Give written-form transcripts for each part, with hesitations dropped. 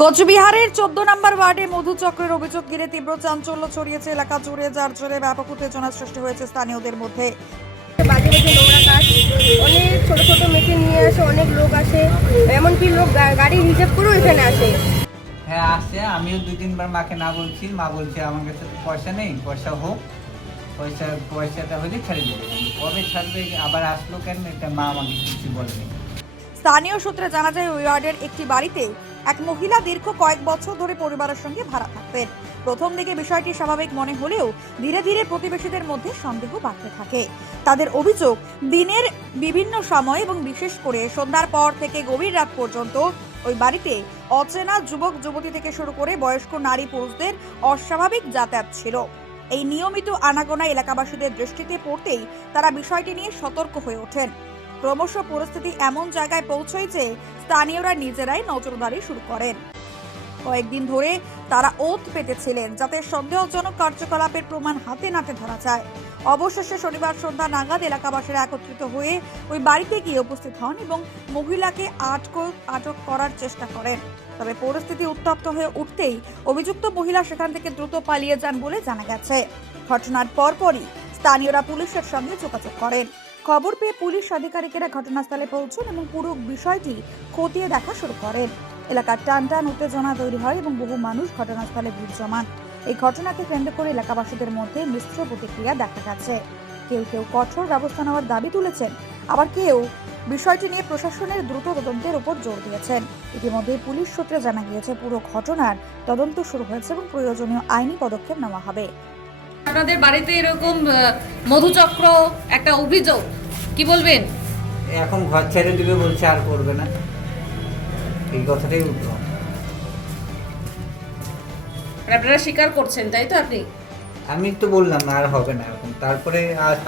কোচবিহারের 14 নম্বর ওয়ার্ডে মধুচক্রের অভিযোগ ঘিরে তীব্র চাঞ্চল্য ছড়িয়েছে এলাকা জুড়ে, যার জেরে ব্যাপক উত্তেজনা সৃষ্টি হয়েছে স্থানীয়দের মধ্যে। বাজে বাজে নোংরা কাজ, অনেক ছোট ছোট মেয়েকে নিয়ে আসে, অনেক লোক আসে, এমনকি লোক গাড়ি রিজার্ভ করেও এখানে আসে। হ্যাঁ আসছে, আমিও 2-3 বার মাকে না বলছি, মা বলছে আমার কাছে তো পয়সা নেই, পয়সা হোক, পয়সাটা হলে ছেড়ে দেবে। কবে ছাড়বে আবার আসলো কেন, এটা মা আমাকে কিছু বলেনি। স্থানীয় সূত্রে জানা যায়, ওই ওয়ার্ডের একটি বাড়িতে এক মহিলা দীর্ঘ কয়েক বছর ধরে পরিবারের সঙ্গে ভাড়া থাকতেন। প্রথম দিকে বিষয়টি স্বাভাবিক মনে হলেও ধীরে ধীরে প্রতিবেশীদের মধ্যে সন্দেহ বাড়তে থাকে। তাদের অভিযোগ, দিনের বিভিন্ন সময় এবং বিশেষ করে সন্ধ্যার পর থেকে গভীর রাত পর্যন্ত ওই বাড়িতে অচেনা যুবক যুবতী থেকে শুরু করে বয়স্ক নারী পুরুষদের অস্বাভাবিক যাতায়াত ছিল। এই নিয়মিত আনাগোনা এলাকাবাসীদের দৃষ্টিতে পড়তেই তারা বিষয়টি নিয়ে সতর্ক হয়ে ওঠেন। ক্রমশ পরিস্থিতি এমন জায়গায় পৌঁছয় যে স্থানীয়রা নিজেরাই নজরদারি শুরু করেন। কয়েকদিন ধরে তারা ওত পেতেছিলেন যাতে সন্দেহজনক কার্যকলাপের প্রমাণ হাতে নাতে ধরা যায়। অবশেষে শনিবার সন্ধ্যা নাগাদ এলাকাবাসীরা একত্রিত হয়ে ওই বাড়িতে গিয়ে উপস্থিত হন এবং মহিলাকে আটক করার চেষ্টা করেন। তবে পরিস্থিতি উত্তপ্ত হয়ে উঠতেই অভিযুক্ত মহিলা সেখান থেকে দ্রুত পালিয়ে যান বলে জানা গেছে। ঘটনার পরপরই স্থানীয়রা পুলিশের সঙ্গে যোগাযোগ করেন। খবর পেয়ে পুলিশ আধিকারিকেরা ঘটনাস্থলে পৌঁছন এবং পুরো বিষয়টি খতিয়ে দেখা শুরু করেন। এলাকার টান উত্তেজনা তৈরি হয় এবং বহু মানুষ ঘটনাস্থলে ভিড় জমান। এই ঘটনাকে কেন্দ্র করে এলাকাবাসীদের মধ্যে মিশ্র প্রতিক্রিয়া দেখা গেছে। কেউ কেউ কঠোর ব্যবস্থা নেওয়ার দাবি তুলেছেন, আবার কেউ বিষয়টি নিয়ে প্রশাসনের দ্রুত তদন্তের উপর জোর দিয়েছেন। ইতিমধ্যে পুলিশ সূত্রে জানা গিয়েছে, পুরো ঘটনার তদন্ত শুরু হয়েছে এবং প্রয়োজনীয় আইনি পদক্ষেপ নেওয়া হবে। আপনাদের বাড়িতে এরকম মধুচক্র একটা অভিযোগ, কি বলবেন? এখন ঘর ছেড়ে দিবে বলছে, আর করবে না, এই কথাটাই উঠল। আপনারা স্বীকার করছেন, তাই তো? আমি তো বললাম না আর হবে না এখন। তারপরে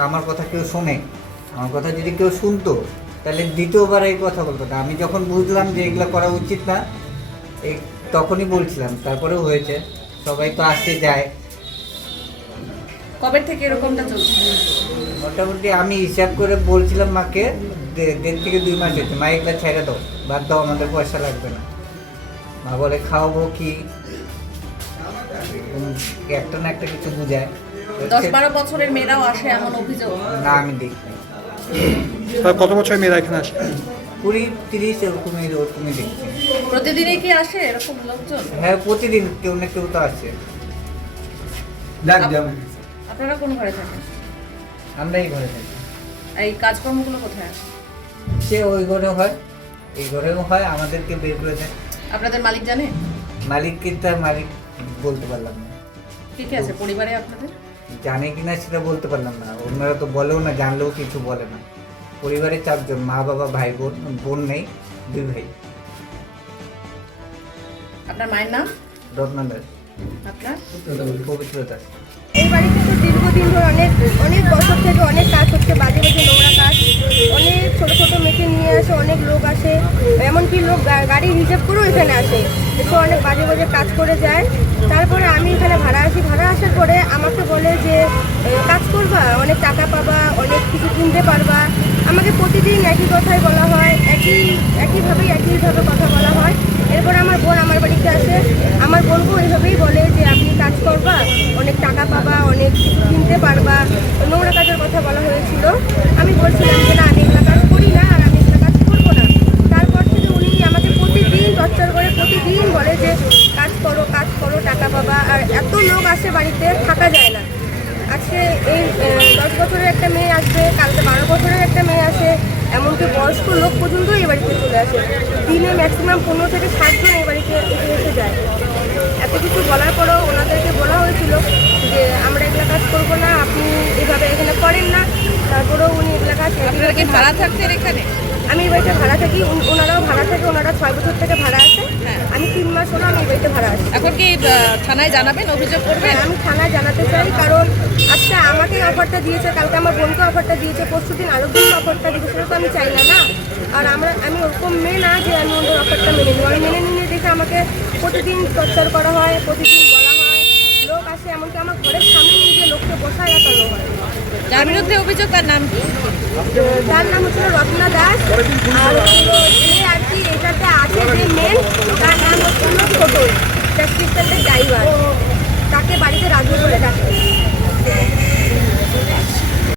আমার কথা কেউ শোনে, আমার কথা যদি কেউ শুনতো তাহলে দ্বিতীয়বার এই কথা বলতো না। আমি যখন বুঝলাম যে এগুলো করা উচিত না, এই তখনই বলছিলাম, তারপরেও হয়েছে। সবাই তো আসতে যায়। কবে থেকে এরকমটা চলছে? মোটামুটি আমি হিসাব করে বলছিলাম মাকে, 1.5 থেকে 2 মাস হয়েছে। মা এগুলো ছেড়ে দাও, বাদ দাও, আমাদের পয়সা লাগবে না। মা বলে খাওয়াবো কি, একটা না একটা কিছু বুঝায়। 10-12 বছরের মেয়েরাও আসে এমন অভিযোগ? না, আমি দেখি। কত বছর মেয়েরা এখানে আসে? 20-30 ওরকমই দেখছি। প্রতিদিনই কি আসে এরকম লোকজন? হ্যাঁ, প্রতিদিন কেউ না কেউ তো আসে। আপনারা কোন ঘরে থাকেন? আমরা এই ঘরে থাকি। এই কাজকর্মগুলো কোথায়? সে ওই ঘরে হয়, এই ঘরেও হয়, আমাদেরকে বের করে দেয়। আপনাদের মালিক জানে? মালিক কিন্তু মালিক বলতে পারলাম না। কে কে আছে পরিবারে আপনাদের? জানে কিনা সেটা বলতে পারলাম না। ওনারা তো বলেও না, জানলেও কিছু বলে না। পরিবারে 4 জন, মা বাবা ভাই বোন, বোন নেই, 2 ভাই। আপনার মায়ের নাম? রত্না দাস। আপনার? পবিত্র দাস। এই বাড়িতে তো দীর্ঘদিন ধরে অনেক বছর থেকে অনেক কাজ হচ্ছে, বাজে বাজে নোংরা কাজ, অনেক ছোট ছোট মেয়েকে নিয়ে আসে, অনেক লোক আসে, এমনকি লোক গাড়ি রিজার্ভ করেও এখানে আসে, এসে অনেক বাজে বাজে কাজ করে যায়। তারপরে আমি এখানে ভাড়া আসি, ভাড়া আসার পরে আমাকে বলে যে কাজ করবা, অনেক টাকা পাবা, অনেক কিছু কিনতে পারবা। আমাকে প্রতিদিন একই কথাই বলা হয়, একইভাবে কথা বলা হয়। এরপর আমার বোন আমার বাড়িতে আসে, আমার বোনকেও এইভাবেই বলে যে আপনি কাজ করবা, অনেক টাকা পাবা, অনেক কিছু কিনতে পারবা, নোংরা কাজের কথা বলা হয়েছিল। আমি বলছিলাম যে না, আমি এগুলো কাজ করি না, আর আমি এগুলো কাজ করবো না। তারপর থেকে উনি আমাকে প্রতিদিন টর্চার করে, প্রতিদিন বলে যে কাজ করো, টাকা পাবা। আর এত লোক আসে বাড়িতে, থাকা যায় না। আজকে এই 10 বছরের একটা মেয়ে আসবে, কালকে 12 বছরের একটা মেয়ে আসে, এমনকি বয়স্ক লোক পর্যন্ত এই বাড়িতে চলে আসে। দিনে ম্যাক্সিমাম 15 থেকে 60 জন এই বাড়িতে এসে যায়। এত কিছু বলার পরেও ওনাদেরকে বলা হয়েছিল যে আমরা এগুলো কাজ করবো না, আপনি এভাবে এখানে করেন না। তারপরেও উনি এগুলো কাজ। আপনারা কি ভাড়া থাকতেন এখানে? আমি এই বাড়িতে ভাড়া থাকি, ওনারাও ভাড়া থাকে, ওনারা 6 বছর থেকে ভাড়া আসে। আমি 3 মাস হলো আমি এই বাড়িতে ভাড়া আসি। এখন কি থানায় জানাবেন, অভিযোগ করবেন? আমি থানায় জানাতে চাই, কারণ আজকে আমাকে অফারটা দিয়েছে, কালকে আমার বোনকে অফারটা দিয়েছে, পরশুদিন আরেকজনকে অফারটা দিয়েছে, সেটা তো আমি চাই না। আর আমি ওরকম মেয়ে না যে আমি ওদের অফারটা মেনে নিই। আমি মেনে নিয়ে দেখে আমাকে প্রতিদিন টর্চার করা হয়, প্রতিদিন বলা হয়, লোক আসে, এমনকি আমার ঘরের সামনে নিজে লোককে বসায় রাখানো হয়। যার বিরুদ্ধে অভিযোগ, তার নাম কি? তার নাম হচ্ছে রত্না দাস। আর যে আর কি এটাতে আছে যে মেন, তার নাম হচ্ছে অ্যাসিস্ট্যান্টের ড্রাইভার